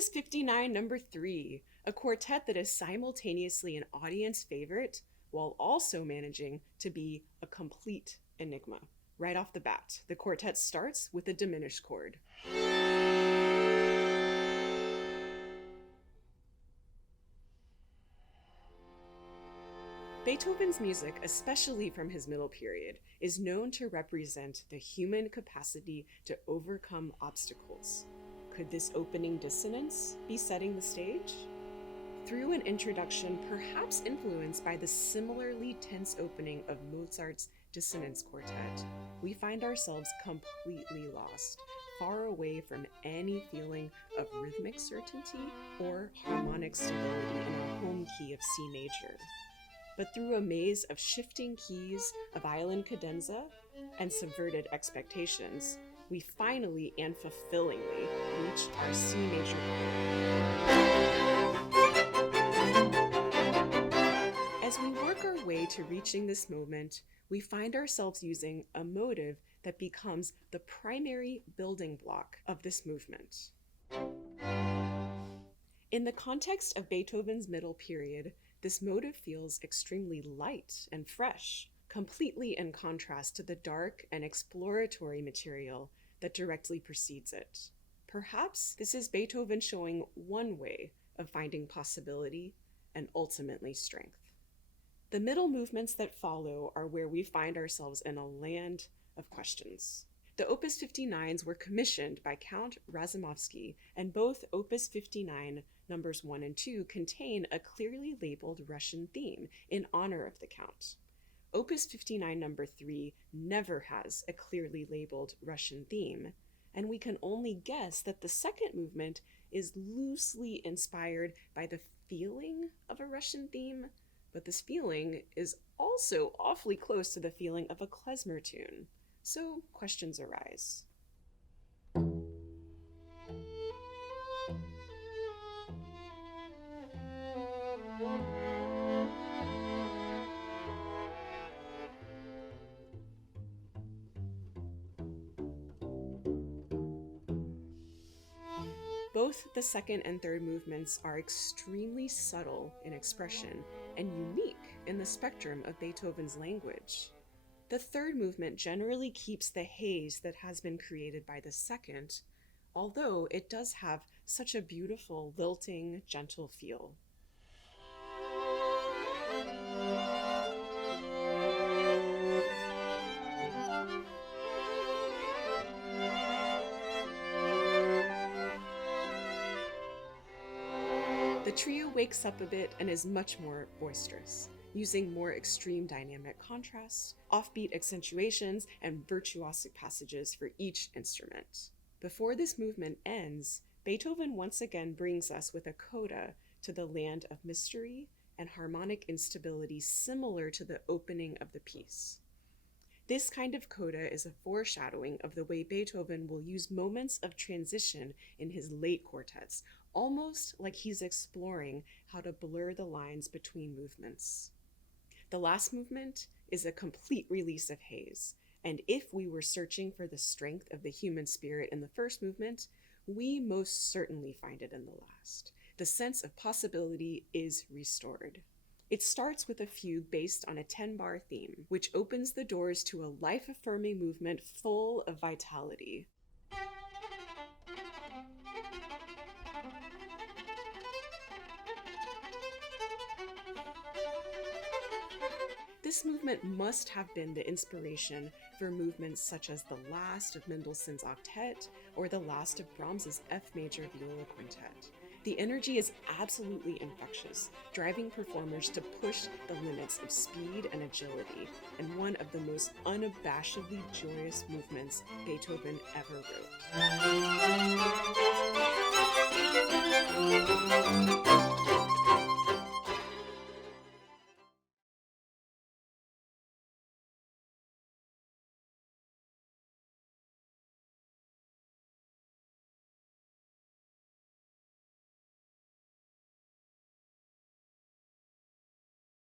Opus 59, number 3, a quartet that is simultaneously an audience favorite while also managing to be a complete enigma. Right off the bat, the quartet starts with a diminished chord. Beethoven's music, especially from his middle period, is known to represent the human capacity to overcome obstacles. Could this opening dissonance be setting the stage? Through an introduction perhaps influenced by the similarly tense opening of Mozart's Dissonance Quartet, we find ourselves completely lost, far away from any feeling of rhythmic certainty or harmonic stability in our home key of C major. But through a maze of shifting keys, a violin cadenza, and subverted expectations, we finally and fulfillingly reach our C major chord. As we work our way to reaching this moment, we find ourselves using a motive that becomes the primary building block of this movement. In the context of Beethoven's middle period, this motive feels extremely light and fresh, completely in contrast to the dark and exploratory material that directly precedes it. Perhaps this is Beethoven showing one way of finding possibility and ultimately strength. The middle movements that follow are where we find ourselves in a land of questions. The Opus 59s were commissioned by Count Razumovsky, and both Opus 59 numbers 1 and 2 contain a clearly labeled Russian theme in honor of the Count. Opus 59 number 3 never has a clearly labeled Russian theme, and we can only guess that the second movement is loosely inspired by the feeling of a Russian theme, but this feeling is also awfully close to the feeling of a klezmer tune. So questions arise. Both the second and third movements are extremely subtle in expression and unique in the spectrum of Beethoven's language. The third movement generally keeps the haze that has been created by the second, although it does have such a beautiful, lilting, gentle feel. The trio wakes up a bit and is much more boisterous, using more extreme dynamic contrast, offbeat accentuations, and virtuosic passages for each instrument. Before this movement ends, Beethoven once again brings us with a coda to the land of mystery and harmonic instability similar to the opening of the piece. This kind of coda is a foreshadowing of the way Beethoven will use moments of transition in his late quartets, almost like he's exploring how to blur the lines between movements. The last movement is a complete release of haze, and if we were searching for the strength of the human spirit in the first movement, we most certainly find it in the last. The sense of possibility is restored. It starts with a fugue based on a 10-bar theme, which opens the doors to a life-affirming movement full of vitality. This movement must have been the inspiration for movements such as the last of Mendelssohn's Octet or the last of Brahms's F major viola quintet. The energy is absolutely infectious, driving performers to push the limits of speed and agility, and one of the most unabashedly joyous movements Beethoven ever wrote.